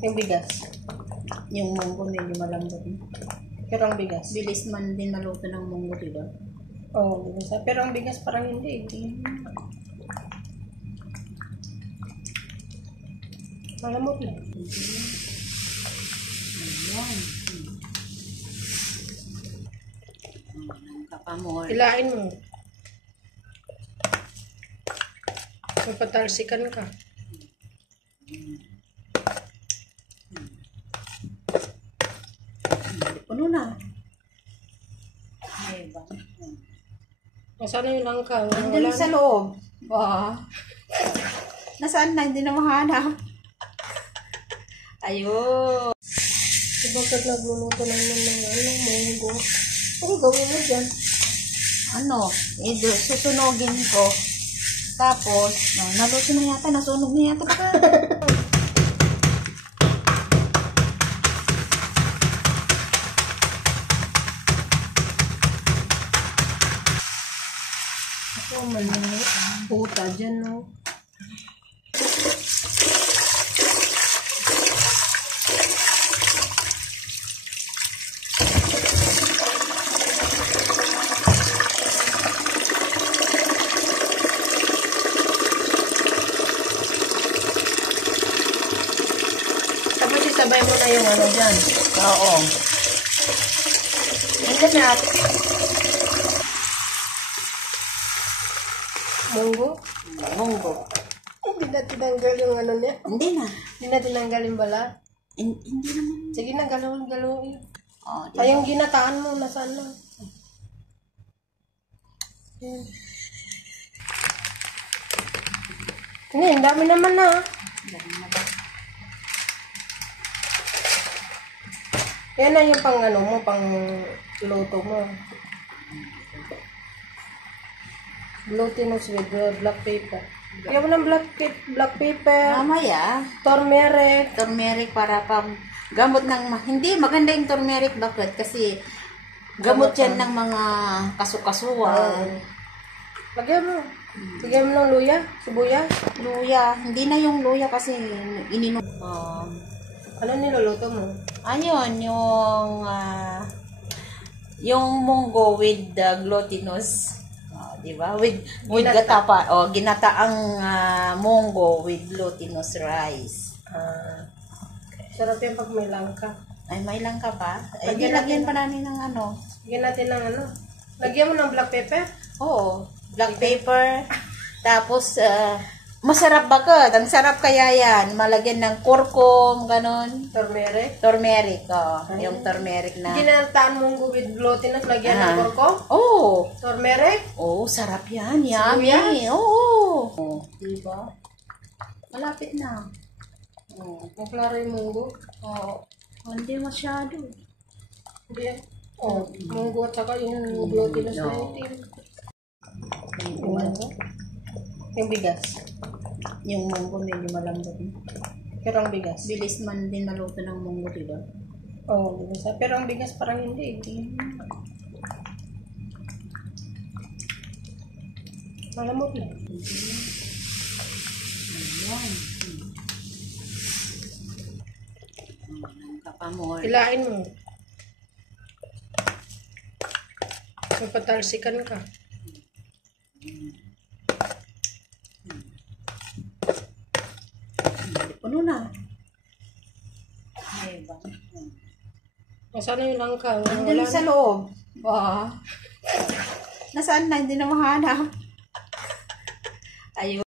Yung bigas. Yung munggo medyo malambot. Pero ang bigas. Bilis man din maluto ng munggo, diba? Oo, bigas. Pero ang bigas parang hindi. Malamot lang. Ayan. Kapamor. Hilain mo. Mapatalsikan ka. Puno na. Ay, ba? Nasaan na yung langka? Nandun sa loob. Ba? Nasaan na? Hindi na mahanap. Ayun. Bakit nagluluto naman ng munggo? Ano gawin mo dyan? Susunogin ko. Tapos, naluto na yata, nasunog na yata. Ako, mali. Puta dyan, no? Tapos isabay mo na yung ano dyan. Oo. Ito na. Munggo? Munggo. Hindi na tinanggal yung ano niya. Hindi na. Hindi na tinanggal yung balat. Hindi naman. Sige na, galawin. Oh, Ay, yung ginataan mo, nasaan na? Hindi, ang dami naman na. Yan na yung pang ano mo, pang luto mo. Glutinous with black pepper. Ayaw mo ng black pepper, Mamaya, turmeric. turmeric para pang gamot ng hindi maganda yung turmeric. Bakit? Kasi gamot yan ng mga kasukasuan. Lagyan mo. Lagyan mo ng luya, sibuyas. Luya. Hindi na yung luya kasi ininom. Ano niluluto mo? Ayun, yung munggo with glutinous. Di ba? With Ginata. gatapa. Ginataang munggo with glutinous rice. Sarap yan pag may langka. Ay, may lang ka pa? Ay, di Lagyan lagyan natin- pa namin ng ano. Lagyan natin ng ano. Lagyan mo ng black pepper. Oo, black pepper. Tapos, masarap bakit? Ang sarap kaya yan. Malagyan ng kurkum, ganon. Turmeric. Turmeric, yung turmeric na. Ginataan munggo with glutinous. Lagyan ng kurkum. Oo. Turmeric. Oo, sarap yan. Yummy. Sibuyas? Oo. Diba? Malapit na. Maklaro yung munggo. Oo. Hindi masyado. Hindi yan. Munggo at saka yung glutinous na No. itim. Yung bigas. Yung munggo medyo malambot. Pero ang bigas. Bilis man din maluto ng munggo, diba? Oo, bigas. Pero ang bigas parang hindi. Malamot lang. Ayan. Kapamor. Hilain mo. Mapatalsikan ka. Puno na. Ay, ba? Nasaan na yung langka? Nandun sa loob. Ba? Nasaan na? Hindi na mahanap. Ayun.